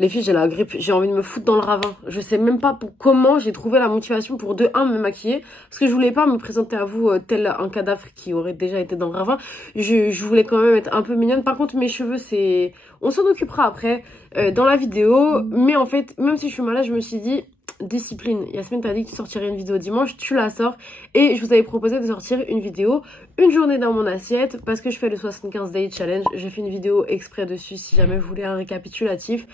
Les filles, j'ai la grippe, j'ai envie de me foutre dans le ravin. Je sais même pas comment j'ai trouvé la motivation pour de un me maquiller. Parce que je voulais pas me présenter à vous tel un cadavre qui aurait déjà été dans le ravin. Je voulais quand même être un peu mignonne. Par contre, mes cheveux, c'est... On s'en occupera après dans la vidéo. Mais en fait, même si je suis malade, je me suis dit... Discipline. Yasmine t'a dit que tu sortirais une vidéo dimanche, tu la sors. Et je vous avais proposé de sortir une vidéo une journée dans mon assiette parce que je fais le 75 Day Challenge. J'ai fait une vidéo exprès dessus si jamais vous voulez un récapitulatif.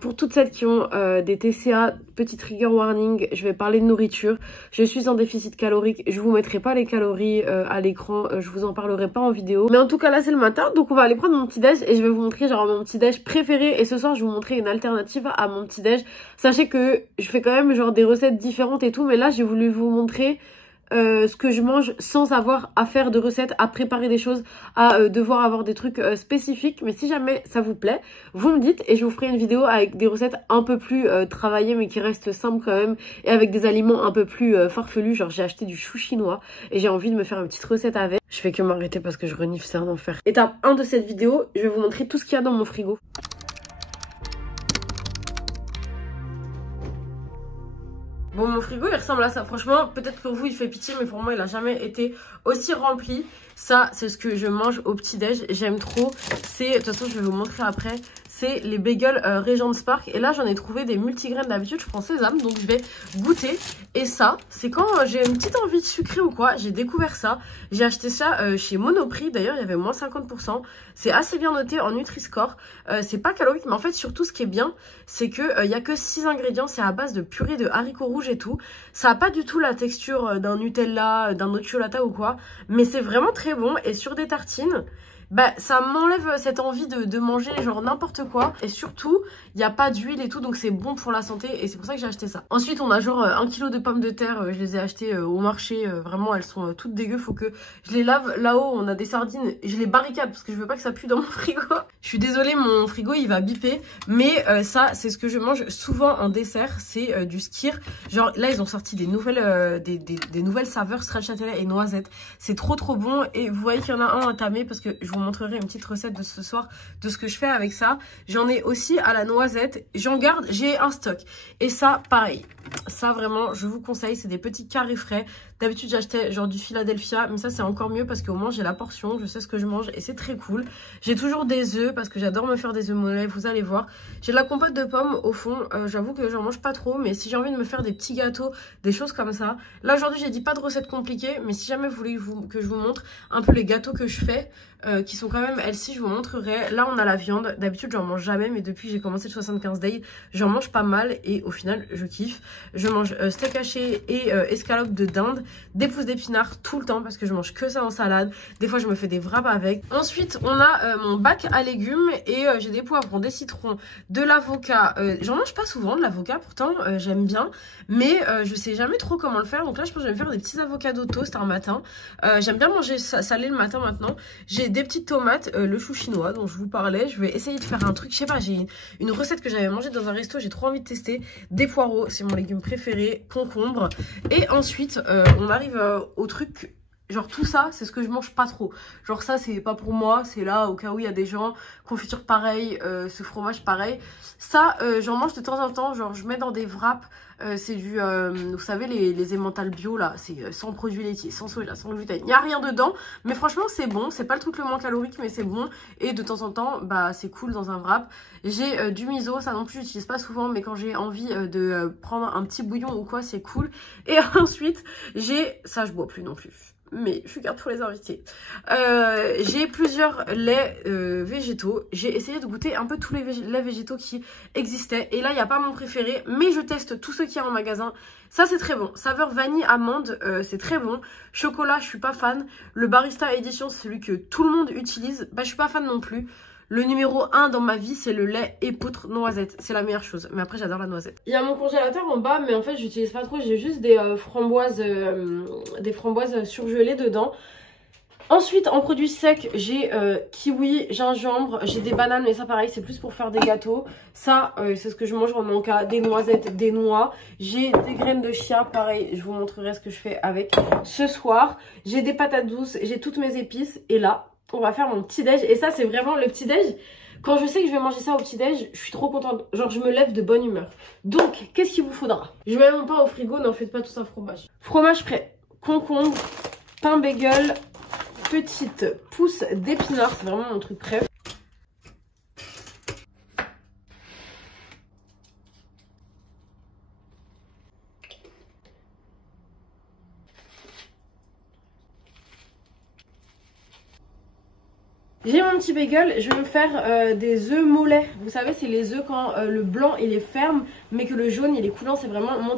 Pour toutes celles qui ont des TCA, petit trigger warning, je vais parler de nourriture. Je suis en déficit calorique, je vous mettrai pas les calories à l'écran, je vous en parlerai pas en vidéo. Mais en tout cas là c'est le matin, donc on va aller prendre mon petit déj et je vais vous montrer genre mon petit déj préféré. Et ce soir je vais vous montrer une alternative à mon petit déj. Sachez que je fais quand même genre des recettes différentes et tout, mais là j'ai voulu vous montrer ce que je mange sans avoir à faire de recettes, à préparer des choses, à devoir avoir des trucs spécifiques. Mais si jamais ça vous plaît, vous me dites et je vous ferai une vidéo avec des recettes un peu plus travaillées mais qui restent simples quand même et avec des aliments un peu plus farfelus. Genre j'ai acheté du chou chinois et j'ai envie de me faire une petite recette avec. Je fais que m'arrêter parce que je renifle, c'est un enfer. Étape 1 de cette vidéo, je vais vous montrer tout ce qu'il y a dans mon frigo. Bon, mon frigo il ressemble à ça. Franchement, peut-être pour vous il fait pitié, mais pour moi il a jamais été aussi rempli. Ça, c'est ce que je mange au petit-déj. J'aime trop. C'est, de toute façon, je vais vous montrer après. C'est les bagels Regent Spark. Et là, j'en ai trouvé des multigraines. D'habitude, je prends sésame. Donc, je vais goûter. Et ça, c'est quand j'ai une petite envie de sucré ou quoi. J'ai découvert ça. J'ai acheté ça chez Monoprix. D'ailleurs, il y avait moins 50%. C'est assez bien noté en Nutri-Score. C'est pas calorique. Mais en fait, surtout, ce qui est bien, c'est que il y a que 6 ingrédients. C'est à base de purée de haricots rouges et tout. Ça a pas du tout la texture d'un Nutella, d'un Nocciolata ou quoi. Mais c'est vraiment très bon. Et sur des tartines, bah ça m'enlève cette envie de manger genre n'importe quoi. Et surtout, il n'y a pas d'huile et tout, donc c'est bon pour la santé. Et c'est pour ça que j'ai acheté ça. Ensuite, on a genre 1 kg de pommes de terre. Je les ai achetées au marché. Vraiment, elles sont toutes dégueu. Faut que je les lave. Là-haut, on a des sardines. Je les barricade parce que je veux pas que ça pue dans mon frigo. Je suis désolée, mon frigo, il va biper. Mais ça, c'est ce que je mange souvent en dessert. C'est du skyr. Genre, là, ils ont sorti des nouvelles, des nouvelles saveurs stracciatella et noisettes. C'est trop bon. Et vous voyez qu'il y en a un à tamer parce que je vous montrerai une petite recette de ce soir de ce que je fais avec ça. J'en ai aussi à la noisette. J'en garde, j'ai un stock. Et ça, pareil. Ça, vraiment, je vous conseille. C'est des petits carrés frais. D'habitude, j'achetais genre du Philadelphia. Mais ça, c'est encore mieux parce qu'au moins, j'ai la portion. Je sais ce que je mange et c'est très cool. J'ai toujours des œufs parce que j'adore me faire des œufs mollets. Vous allez voir. J'ai de la compote de pommes au fond. J'avoue que j'en mange pas trop. Mais si j'ai envie de me faire des petits gâteaux, des choses comme ça. Là, aujourd'hui, j'ai dit pas de recettes compliquées. Mais si jamais vous voulez que je vous montre un peu les gâteaux que je fais, qui sont quand même elles-ci, je vous montrerai. Là, on a la viande. D'habitude, j'en mange jamais. Mais depuis que j'ai commencé le 75 Day, j'en mange pas mal. Et au final, je kiffe. Je mange steak haché et escalope de dinde, des pousses d'épinards tout le temps parce que je mange que ça en salade. Des fois, je me fais des wraps avec. Ensuite, on a mon bac à légumes et j'ai des poivrons, des citrons, de l'avocat. J'en mange pas souvent de l'avocat, pourtant j'aime bien, mais je sais jamais trop comment le faire. Donc là, je pense que je vais me faire des petits avocados toast un matin. J'aime bien manger salé le matin maintenant. J'ai des petites tomates, le chou chinois dont je vous parlais. Je vais essayer de faire un truc, je sais pas, j'ai une recette que j'avais mangée dans un resto, j'ai trop envie de tester. Des poireaux, c'est mon légume préféré, concombre. Et ensuite, on arrive au truc, genre tout ça, c'est ce que je mange pas trop. Genre ça, c'est pas pour moi, c'est là au cas où il y a des gens, confiture pareil, ce fromage pareil. Ça, j'en mange de temps en temps, genre je mets dans des wraps. C'est du, vous savez, les emmental bio là, c'est sans produits laitiers, sans soja, sans gluten, il n'y a rien dedans, mais franchement c'est bon, c'est pas le truc le moins calorique, mais c'est bon, et de temps en temps, bah c'est cool dans un wrap. J'ai du miso, ça non plus j'utilise pas souvent, mais quand j'ai envie de prendre un petit bouillon ou quoi, c'est cool. Et ensuite, j'ai, ça je bois plus non plus, mais je garde pour les invités. J'ai plusieurs laits végétaux. J'ai essayé de goûter un peu tous les laits végétaux qui existaient. Et là, il n'y a pas mon préféré, mais je teste tout ce qu'il y a en magasin. Ça, c'est très bon. Saveur vanille, amande, c'est très bon. Chocolat, je suis pas fan. Le Barista Edition, c'est celui que tout le monde utilise. Bah, je suis pas fan non plus. Le numéro 1 dans ma vie, c'est le lait épeautre noisette. C'est la meilleure chose. Mais après, j'adore la noisette. Il y a mon congélateur en bas, mais en fait, j'utilise pas trop. J'ai juste des framboises surgelées dedans. Ensuite, en produits secs, j'ai kiwi, gingembre, j'ai des bananes, mais ça pareil, c'est plus pour faire des gâteaux. Ça, c'est ce que je mange en mon cas, des noisettes, des noix. J'ai des graines de chia, pareil, je vous montrerai ce que je fais avec ce soir. J'ai des patates douces, j'ai toutes mes épices. Et là, on va faire mon petit déj. Et ça, c'est vraiment le petit déj Quand je sais que je vais manger ça au petit-déj, je suis trop contente. Genre, je me lève de bonne humeur. Donc, qu'est-ce qu'il vous faudra? Je mets mon pain au frigo, n'en faites pas tout ça fromage. Fromage frais, concombre, pain bagel, petite pousse d'épinards. C'est vraiment mon truc préf. J'ai mon petit bagel, je vais me faire des œufs mollets. Vous savez, c'est les œufs quand le blanc il est ferme, mais que le jaune il est coulant. C'est vraiment mon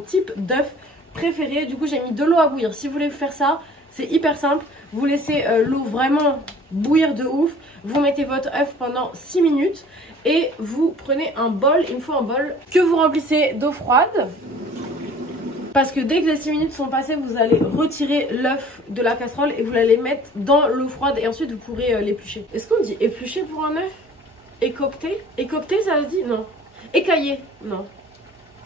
type d'œuf préféré. Du coup, j'ai mis de l'eau à bouillir. Si vous voulez faire ça, c'est hyper simple. Vous laissez l'eau vraiment bouillir de ouf. Vous mettez votre œuf pendant 6 minutes et vous prenez un bol. Il me faut un bol que vous remplissez d'eau froide. Parce que dès que les 6 minutes sont passées, vous allez retirer l'œuf de la casserole et vous l'allez mettre dans l'eau froide et ensuite vous pourrez l'éplucher. Est-ce qu'on dit éplucher pour un œuf? Écopter? Écopter ça se dit? Non. Écailler? Non.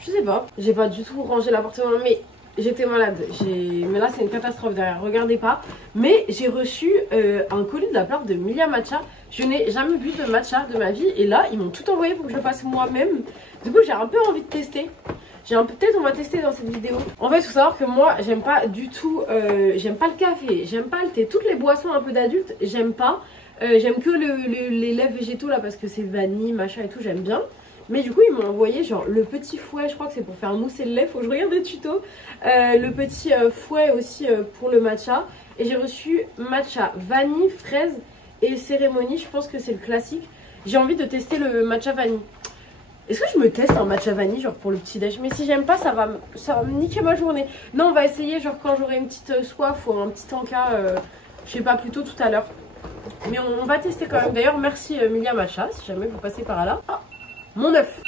Je sais pas. J'ai pas du tout rangé l'appartement mais j'étais malade. Mais là c'est une catastrophe derrière, regardez pas. Mais j'ai reçu un colis de la part de Milia Matcha. Je n'ai jamais bu de matcha de ma vie et là ils m'ont tout envoyé pour que je le fasse moi-même. Du coup j'ai un peu envie de tester. Peut-être on va tester dans cette vidéo. En fait, il faut savoir que moi, j'aime pas du tout, j'aime pas le café, j'aime pas le thé. Toutes les boissons un peu d'adultes, j'aime pas. J'aime que les laits végétaux là parce que c'est vanille, machin et tout, j'aime bien. Mais du coup, ils m'ont envoyé genre le petit fouet, je crois que c'est pour faire mousser le lait, faut que je regarde des tutos. Le petit fouet aussi pour le matcha. Et j'ai reçu matcha vanille, fraise et cérémonie, je pense que c'est le classique. J'ai envie de tester le matcha vanille. Est-ce que je me teste un matcha vanille genre pour le petit déj? Mais si j'aime pas ça va me niquer ma journée. Non on va essayer genre quand j'aurai une petite soif ou un petit encas, je sais pas plutôt tout à l'heure. Mais on va tester quand même. D'ailleurs merci Milia Matcha si jamais vous passez par là. Ah, mon œuf.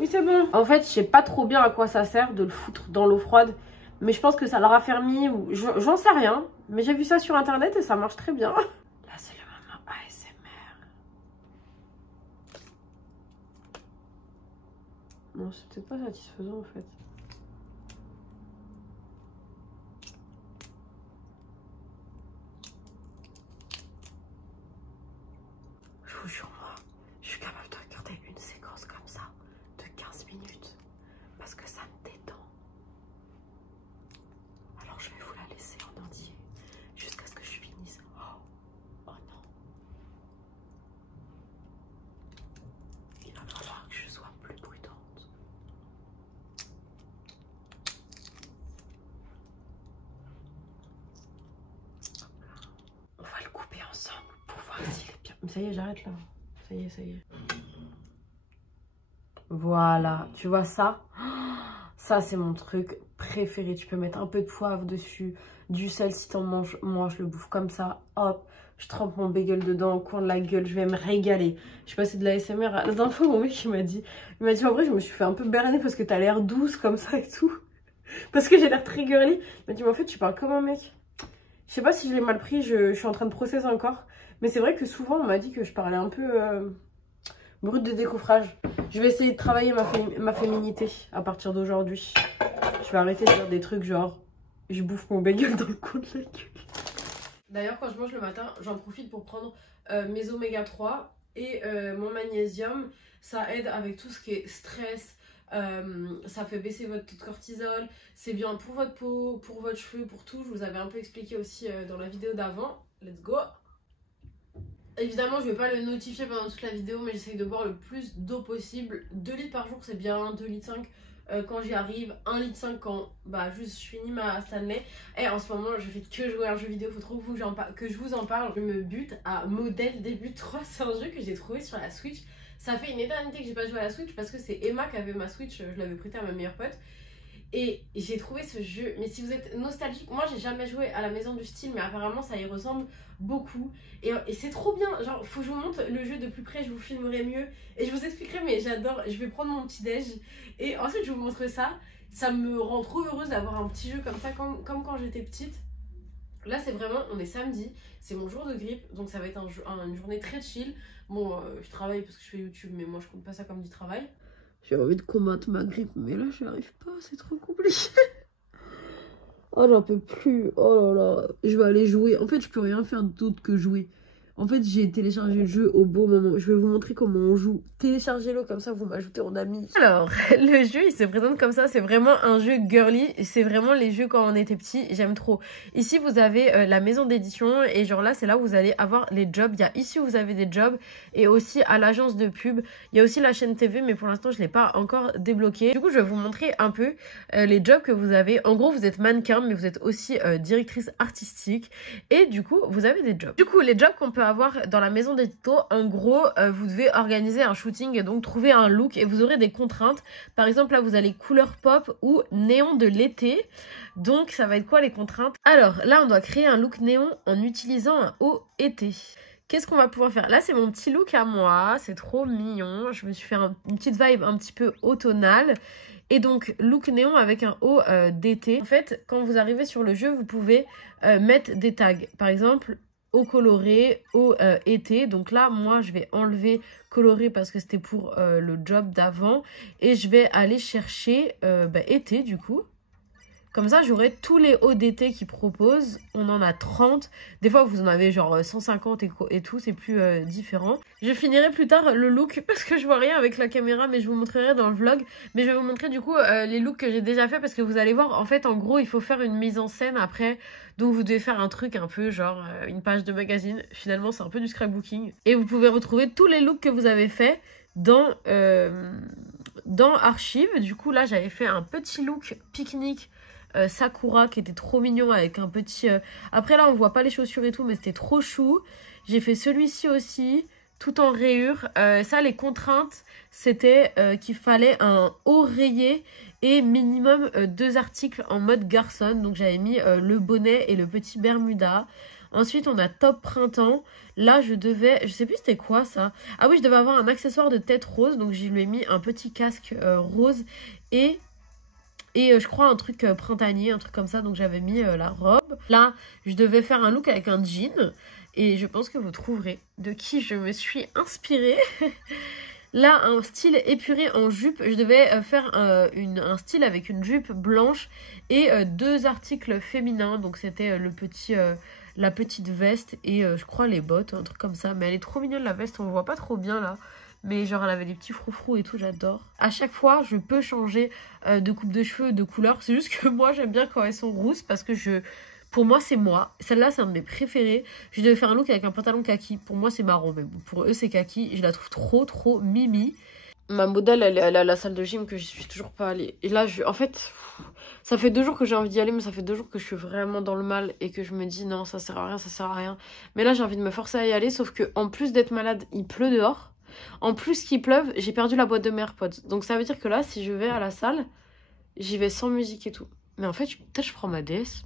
Oui c'est bon. En fait je sais pas trop bien à quoi ça sert de le foutre dans l'eau froide. Mais je pense que ça l'a raffermi ou j'en sais rien. Mais j'ai vu ça sur internet et ça marche très bien. Là c'est le moment ASMR. Non, c'est peut-être pas satisfaisant en fait. Je vous jure, moi, je suis capable de regarder une séquence comme ça de 15 minutes parce que ça me détend. Alors je vais vous la laisser en entier jusqu'à ce que je finisse. Oh, oh non. Il va falloir que je sois plus prudente. On va le couper ensemble pour voir s'il est bien. Mais ça y est, j'arrête là. Ça y est, ça y est. Voilà, tu vois ça? Ça, c'est mon truc préféré. Tu peux mettre un peu de poivre dessus, du sel si t'en manges. Moi, je le bouffe comme ça. Hop, je trempe mon bagel dedans au coin de la gueule. Je vais me régaler. Je passais de la SMR. La dernière fois, mon mec, il m'a dit en vrai, je me suis fait un peu berner parce que t'as l'air douce comme ça et tout. Parce que j'ai l'air très girly. Il m'a dit, mais en fait, tu parles comme un mec. Je sais pas si je l'ai mal pris, je suis en train de processer encore. Mais c'est vrai que souvent, on m'a dit que je parlais un peu brute de décoffrage. Je vais essayer de travailler ma féminité à partir d'aujourd'hui. Je vais arrêter de dire des trucs genre, je bouffe mon bagel dans le coin de la gueule. D'ailleurs, quand je mange le matin, j'en profite pour prendre mes oméga 3 et mon magnésium. Ça aide avec tout ce qui est stress. Ça fait baisser votre taux de cortisol, c'est bien pour votre peau, pour votre cheveu, pour tout. Je vous avais un peu expliqué aussi dans la vidéo d'avant. Let's go. Évidemment je vais pas le notifier pendant toute la vidéo, mais j'essaye de boire le plus d'eau possible. 2 litres par jour c'est bien, 2 litres 5 quand j'y arrive, 1 litre 5 quand juste je finis ma Stanley. Et en ce moment je fais que jouer à un jeu vidéo, faut trop que je vous en parle. Je me bute à Model Début 3, c'est un jeu que j'ai trouvé sur la Switch. Ça fait une éternité que j'ai pas joué à la Switch parce que c'est Emma qui avait ma Switch, je l'avais prêtée à ma meilleure pote. Et j'ai trouvé ce jeu, mais si vous êtes nostalgique, moi j'ai jamais joué à la maison du style, mais apparemment ça y ressemble beaucoup. Et c'est trop bien, genre faut que je vous montre le jeu de plus près, je vous filmerai mieux et je vous expliquerai, mais j'adore. Je vais prendre mon petit déj et ensuite je vous montre ça. Ça me rend trop heureuse d'avoir un petit jeu comme ça, comme quand j'étais petite. Là c'est vraiment, on est samedi, c'est mon jour de grippe, donc ça va être une journée très chill. Bon, je travaille parce que je fais YouTube, mais moi je compte pas ça comme du travail. J'ai envie de combattre ma grippe, mais là j'y arrive pas, c'est trop compliqué. Oh j'en peux plus, oh là là, je vais aller jouer. En fait je peux rien faire d'autre que jouer. En fait, j'ai téléchargé le jeu au bon moment. Je vais vous montrer comment on joue. Téléchargez-le, comme ça vous m'ajoutez en ami. Alors, le jeu, il se présente comme ça. C'est vraiment un jeu girly. C'est vraiment les jeux quand on était petit. J'aime trop. Ici, vous avez la maison d'édition. Et genre là, c'est là où vous allez avoir les jobs. Il y a ici où vous avez des jobs. Et aussi à l'agence de pub. Il y a aussi la chaîne TV. Mais pour l'instant, je ne l'ai pas encore débloqué. Du coup, je vais vous montrer un peu les jobs que vous avez. En gros, vous êtes mannequin, mais vous êtes aussi directrice artistique. Et du coup, vous avez des jobs. Du coup, les jobs qu'on peut avoir dans la maison d'édito, en gros, vous devez organiser un shooting et donc trouver un look et vous aurez des contraintes. Par exemple, là, vous allez couleur pop ou néon de l'été. Donc, ça va être quoi les contraintes? Alors, là, on doit créer un look néon en utilisant un haut été. Qu'est-ce qu'on va pouvoir faire? Là, c'est mon petit look à moi. C'est trop mignon. Je me suis fait une petite vibe un petit peu automnale. Et donc, look néon avec un haut d'été. En fait, quand vous arrivez sur le jeu, vous pouvez mettre des tags. Par exemple, au coloré, au été. Donc là, moi, je vais enlever coloré parce que c'était pour le job d'avant. Et je vais aller chercher été, du coup. Comme ça, j'aurai tous les hauts d'été qu'ils proposent. On en a 30. Des fois, vous en avez genre 150 et tout. C'est plus différent. Je finirai plus tard le look parce que je vois rien avec la caméra. Mais je vous montrerai dans le vlog. Mais je vais vous montrer du coup les looks que j'ai déjà fait. Parce que vous allez voir, en fait, en gros, il faut faire une mise en scène après. Donc, vous devez faire un truc un peu genre une page de magazine. Finalement, c'est un peu du scrapbooking. Et vous pouvez retrouver tous les looks que vous avez fait dans Archive. Du coup, là, j'avais fait un petit look pique-nique. Sakura qui était trop mignon avec un petit... Après là on voit pas les chaussures et tout mais c'était trop chou. J'ai fait celui-ci aussi tout en rayures. Ça les contraintes c'était qu'il fallait un haut rayé et minimum 2 articles en mode garçon. Donc j'avais mis le bonnet et le petit bermuda. Ensuite, on a top printemps. Là, je sais plus c'était quoi ça. Ah oui, je devais avoir un accessoire de tête rose. Donc, je lui ai mis un petit casque rose et je crois un truc printanier, un truc comme ça. Donc, j'avais mis la robe. Là, je devais faire un look avec un jean. Et je pense que vous trouverez de qui je me suis inspirée. Là, un style épuré en jupe. Je devais faire un style avec une jupe blanche et 2 articles féminins. Donc, c'était la petite veste et je crois les bottes, un truc comme ça. Mais elle est trop mignonne la veste, on voit pas trop bien là. Mais genre elle avait des petits froufrous et tout, j'adore. À chaque fois, je peux changer de coupe de cheveux, de couleur. C'est juste que moi, j'aime bien quand elles sont rousses parce que pour moi, c'est moi. Celle-là, c'est un de mes préférés. Je devais faire un look avec un pantalon kaki. Pour moi, c'est marron, mais bon, pour eux, c'est kaki. Je la trouve trop, trop mimi. Ma modèle, elle est allée à la salle de gym que je suis toujours pas allée. Et là, en fait, ça fait 2 jours que j'ai envie d'y aller, mais ça fait 2 jours que je suis vraiment dans le mal et que je me dis non, ça sert à rien, ça sert à rien. Mais là, j'ai envie de me forcer à y aller, sauf que en plus d'être malade, il pleut dehors. En plus qu'il pleuve, j'ai perdu la boîte de mes AirPods. Donc ça veut dire que là, si je vais à la salle, j'y vais sans musique et tout. Mais en fait, peut-être je prends ma DS.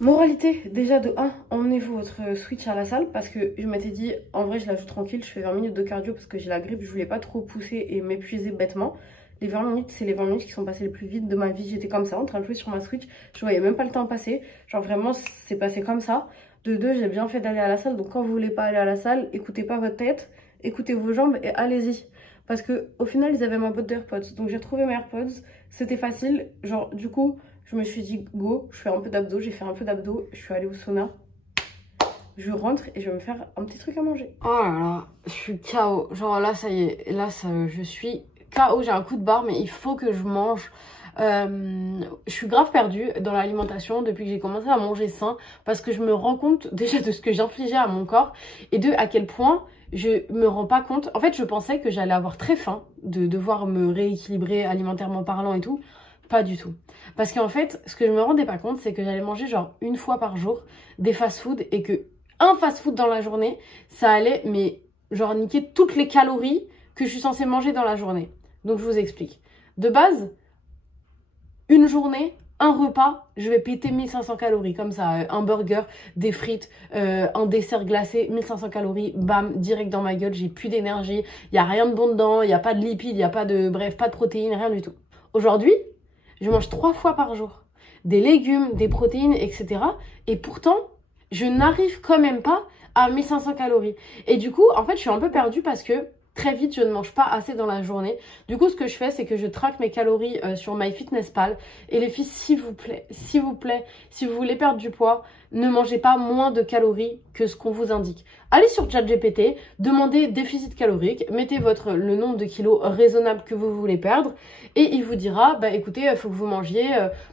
Moralité, déjà de 1, emmenez-vous votre Switch à la salle parce que je m'étais dit, en vrai je la joue tranquille, je fais 20 minutes de cardio parce que j'ai la grippe, je voulais pas trop pousser et m'épuiser bêtement. Les 20 minutes, c'est les 20 minutes qui sont passées les plus vite de ma vie, j'étais comme ça en train de jouer sur ma Switch, je voyais même pas le temps passer, genre vraiment c'est passé comme ça. De 2, j'ai bien fait d'aller à la salle, donc quand vous voulez pas aller à la salle, écoutez pas votre tête, écoutez vos jambes et allez-y. Parce que au final, ils avaient ma boîte d'AirPods, donc j'ai trouvé mes AirPods, c'était facile, genre du coup... Je me suis dit go, je fais un peu d'abdos, j'ai fait un peu d'abdos, je suis allée au sauna. Je rentre et je vais me faire un petit truc à manger. Oh là là, je suis KO. Genre là, ça y est, là, je suis KO, j'ai un coup de barre, mais il faut que je mange. Je suis grave perdue dans l'alimentation depuis que j'ai commencé à manger sain parce que je me rends compte déjà de ce que j'infligeais à mon corps et de à quel point je me rends pas compte. En fait, je pensais que j'allais avoir très faim, de devoir me rééquilibrer alimentairement parlant et tout. Pas du tout. Parce qu'en fait, ce que je me rendais pas compte, c'est que j'allais manger genre 1 fois par jour des fast-food et que un fast-food dans la journée, ça allait, mais genre niquer toutes les calories que je suis censée manger dans la journée. Donc je vous explique. De base, une journée, un repas, je vais péter 1500 calories comme ça. Un burger, des frites, un dessert glacé, 1500 calories, bam, direct dans ma gueule, j'ai plus d'énergie, il n'y a rien de bon dedans, il n'y a pas de lipides, il n'y a pas de, bref, pas de protéines, rien du tout. Aujourd'hui, je mange 3 fois par jour. Des légumes, des protéines, etc. Et pourtant, je n'arrive quand même pas à 1500 calories. Et du coup, en fait, je suis un peu perdue parce que très vite, je ne mange pas assez dans la journée. Du coup, ce que je fais, c'est que je traque mes calories sur MyFitnessPal. Et les filles, s'il vous plaît, si vous voulez perdre du poids, ne mangez pas moins de calories que ce qu'on vous indique. Allez sur ChatGPT, demandez déficit calorique, mettez le nombre de kilos raisonnable que vous voulez perdre et il vous dira, bah écoutez, il faut que vous mangiez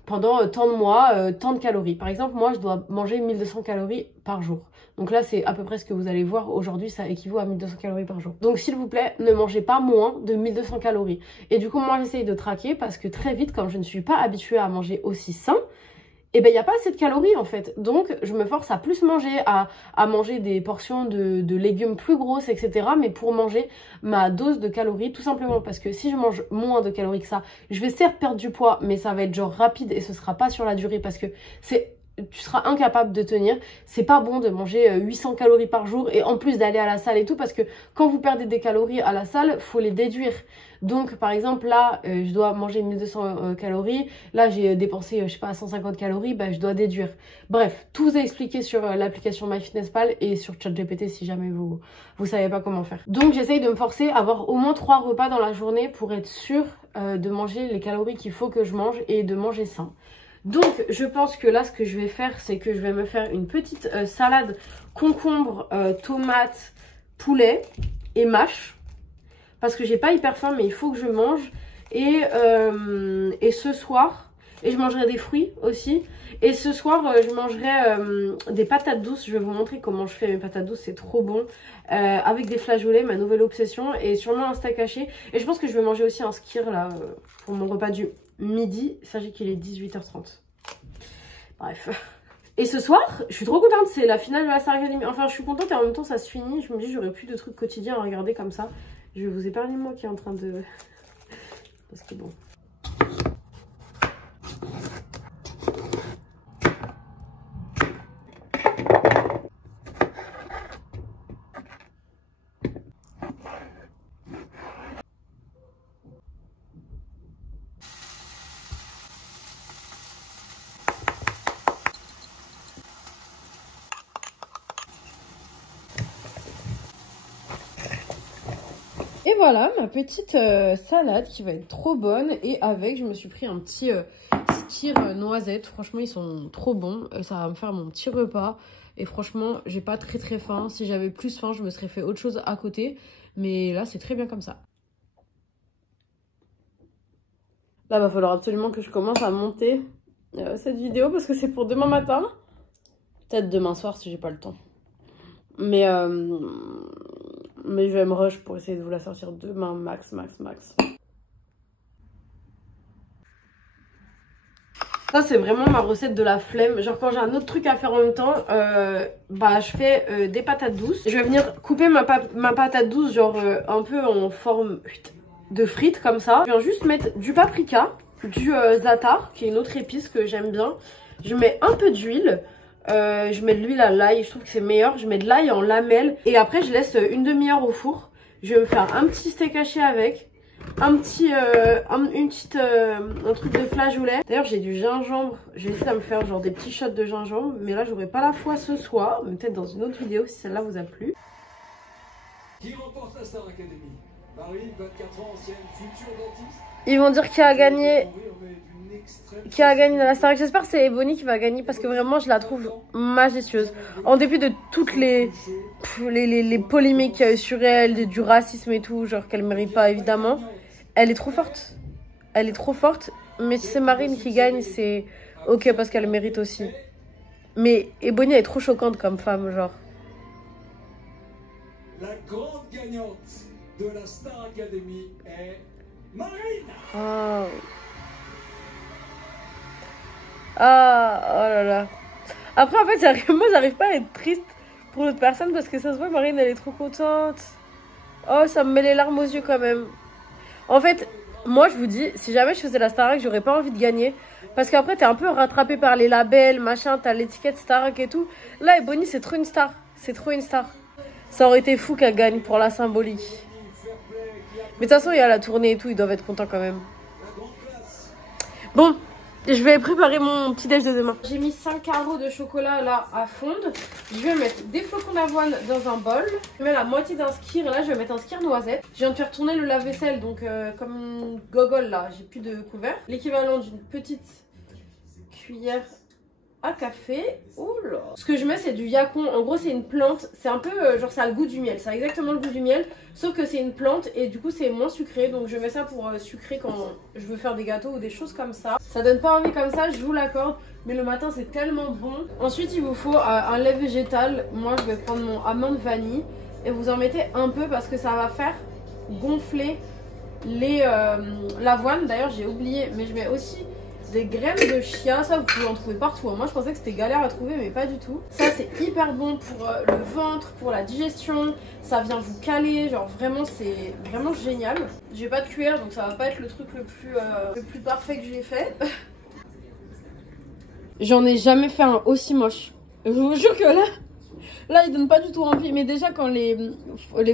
pendant tant de mois, tant de calories. Par exemple, moi, je dois manger 1200 calories par jour. Donc là, c'est à peu près ce que vous allez voir aujourd'hui, ça équivaut à 1200 calories par jour. Donc s'il vous plaît, ne mangez pas moins de 1200 calories. Et du coup, moi, j'essaye de traquer parce que très vite, comme je ne suis pas habituée à manger aussi sain, et ben il n'y a pas assez de calories en fait. Donc je me force à plus manger, à manger des portions de légumes plus grosses, etc. Mais pour manger ma dose de calories, tout simplement parce que si je mange moins de calories que ça, je vais certes perdre du poids, mais ça va être genre rapide et ce sera pas sur la durée parce que tu seras incapable de tenir. C'est pas bon de manger 800 calories par jour et en plus d'aller à la salle et tout parce que quand vous perdez des calories à la salle, faut les déduire. Donc par exemple là, je dois manger 1200 calories. Là j'ai dépensé, je sais pas, 150 calories, bah je dois déduire. Bref, tout vous est expliqué sur l'application MyFitnessPal et sur ChatGPT si jamais vous savez pas comment faire. Donc j'essaye de me forcer à avoir au moins 3 repas dans la journée pour être sûre de manger les calories qu'il faut que je mange et de manger sain. Donc je pense que là ce que je vais faire, c'est que je vais me faire une petite salade concombre, tomate, poulet et mâche. Parce que j'ai pas hyper faim mais il faut que je mange. Et ce soir, et je mangerai des fruits aussi. Et ce soir je mangerai des patates douces. Je vais vous montrer comment je fais mes patates douces, c'est trop bon. Avec des flageolets, ma nouvelle obsession. Et sûrement un steak haché. Et je pense que je vais manger aussi un skyr là pour mon repas du midi. Sachez qu'il est 18h30. Bref. Et ce soir, je suis trop contente, c'est la finale de la Star Academy. Enfin, je suis contente et en même temps, ça se finit. Je me dis, j'aurai plus de trucs quotidiens à regarder comme ça. Je vais vous épargner moi qui est en train de... Parce que bon... Et voilà ma petite salade qui va être trop bonne. Et avec, je me suis pris un petit skyr noisette. Franchement, ils sont trop bons. Ça va me faire mon petit repas. Et franchement, j'ai pas très faim. Si j'avais plus faim, je me serais fait autre chose à côté. Mais là, c'est très bien comme ça. Là, va falloir absolument que je commence à monter cette vidéo parce que c'est pour demain matin. Peut-être demain soir si j'ai pas le temps. Mais je vais me rush pour essayer de vous la sortir demain max. Ça c'est vraiment ma recette de la flemme. Genre quand j'ai un autre truc à faire en même temps, bah je fais des patates douces. Je vais venir couper ma patate douce genre un peu en forme de frites comme ça. Je viens juste mettre du paprika, du za'atar qui est une autre épice que j'aime bien. Je mets un peu d'huile. Je mets de l'huile à l'ail, je trouve que c'est meilleur. Je mets de l'ail en lamelles et après je laisse une demi-heure au four. Je vais me faire un petit steak haché avec un truc de flageolet. D'ailleurs j'ai du gingembre. J'ai essayé de me faire genre des petits shots de gingembre, mais là j'aurai pas la foi ce soir, mais peut-être dans une autre vidéo si celle-là vous a plu. Qui remporte la Star Academy? Marie, 24 ans, ancienne, future dentiste. Ils vont dire qui a gagné. Qui a gagné la Star. J'espère que c'est Ebony qui va gagner parce que vraiment je la trouve majestueuse. En dépit de toutes les polémiques qu'il y a eu sur elle, du racisme et tout, genre qu'elle mérite pas évidemment. Elle est trop forte. Elle est trop forte. Mais si c'est Marine qui gagne, c'est ok parce qu'elle mérite aussi. Mais Ebony elle est trop choquante comme femme, genre. La grande gagnante de la Star Academy est Marine. Oh. Ah, oh là là. Après, en fait, moi, j'arrive pas à être triste pour l'autre personne parce que ça se voit, Marine, elle est trop contente. Oh, ça me met les larmes aux yeux quand même. En fait, moi, je vous dis, si jamais je faisais la Starac, j'aurais pas envie de gagner. Parce qu'après, t'es un peu rattrapé par les labels, machin, t'as l'étiquette Starac et tout. Là, Ebony, c'est trop une star. C'est trop une star. Ça aurait été fou qu'elle gagne pour la symbolique. Mais de toute façon, il y a la tournée et tout, ils doivent être contents quand même. Bon. Je vais préparer mon petit déj de demain. J'ai mis 5 carreaux de chocolat là à fondre. Je vais mettre des flocons d'avoine dans un bol. Je mets la moitié d'un skyr. Là, je vais mettre un skyr noisette. Je viens de faire tourner le lave-vaisselle, donc comme une gogole là, j'ai plus de couvert. L'équivalent d'une petite cuillère à café. Oh là. Ce que je mets, c'est du yacon. En gros, c'est une plante. C'est un peu genre, ça a le goût du miel. Ça a exactement le goût du miel, sauf que c'est une plante et du coup, c'est moins sucré. Donc, je mets ça pour sucrer quand je veux faire des gâteaux ou des choses comme ça. Ça donne pas envie comme ça, je vous l'accorde. Mais le matin, c'est tellement bon. Ensuite, il vous faut un lait végétal. Moi, je vais prendre mon amande vanille et vous en mettez un peu parce que ça va faire gonfler l'avoine. D'ailleurs, j'ai oublié, mais je mets aussi des graines de chia, ça vous pouvez en trouver partout. Moi je pensais que c'était galère à trouver, mais pas du tout. Ça c'est hyper bon pour le ventre, pour la digestion. Ça vient vous caler, genre vraiment c'est vraiment génial. J'ai pas de cuillère donc ça va pas être le truc le plus parfait que j'ai fait. J'en ai jamais fait un aussi moche. Je vous jure que là il donne pas du tout envie. Mais déjà quand les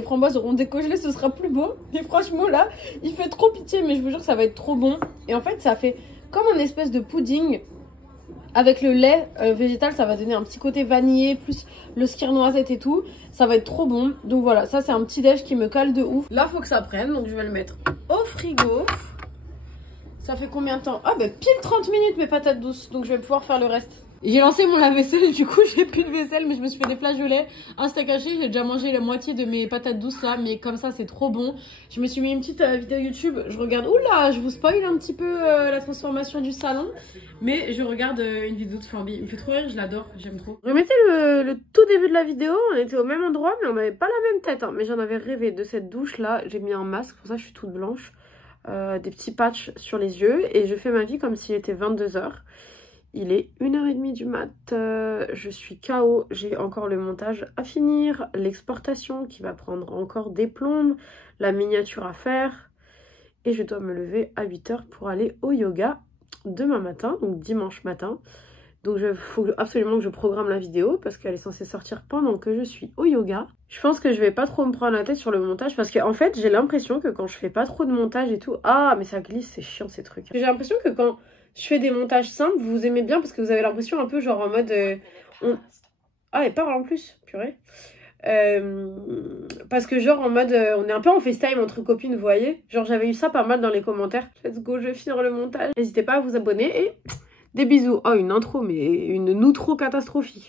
framboises auront décongelé ce sera plus beau. Et franchement là il fait trop pitié, mais je vous jure que ça va être trop bon. Et en fait ça fait comme un espèce de pudding avec le lait végétal. Ça va donner un petit côté vanillé plus le skyr noisette et tout. Ça va être trop bon. Donc voilà, ça c'est un petit déj qui me cale de ouf. Là faut que ça prenne, donc je vais le mettre au frigo. Ça fait combien de temps? Ah bah pile 30 minutes mes patates douces, donc je vais pouvoir faire le reste. J'ai lancé mon lave-vaisselle, du coup j'ai plus de vaisselle, mais je me suis fait des flageolets. Un steak haché, j'ai déjà mangé la moitié de mes patates douces là, mais comme ça c'est trop bon. Je me suis mis une petite vidéo YouTube, je regarde, oula, je vous spoil un petit peu la transformation du salon. Mais je regarde une vidéo de Flamby, il me fait trop rire, je l'adore, j'aime trop. Remettez le tout début de la vidéo, on était au même endroit, mais on n'avait pas la même tête. Hein. Mais j'en avais rêvé de cette douche là, j'ai mis un masque, pour ça je suis toute blanche. Des petits patchs sur les yeux et je fais ma vie comme s'il était 22 h. Il est 1h30 du mat, je suis KO, j'ai encore le montage à finir, l'exportation qui va prendre encore des plombes, la miniature à faire et je dois me lever à 8 h pour aller au yoga demain matin, donc dimanche matin. Donc il faut absolument que je programme la vidéo parce qu'elle est censée sortir pendant que je suis au yoga. Je pense que je vais pas trop me prendre la tête sur le montage parce qu'en fait j'ai l'impression que quand je fais pas trop de montage et tout... Ah mais ça glisse, c'est chiant ces trucs. J'ai l'impression que quand je fais des montages simples, vous aimez bien parce que vous avez l'impression un peu genre en mode... Ah elle parle en plus, purée. Parce que genre en mode on est un peu en FaceTime entre copines, vous voyez. Genre j'avais eu ça pas mal dans les commentaires. Let's go, je vais finir le montage. N'hésitez pas à vous abonner et... Des bisous. Oh, une intro, mais une outro catastrophique.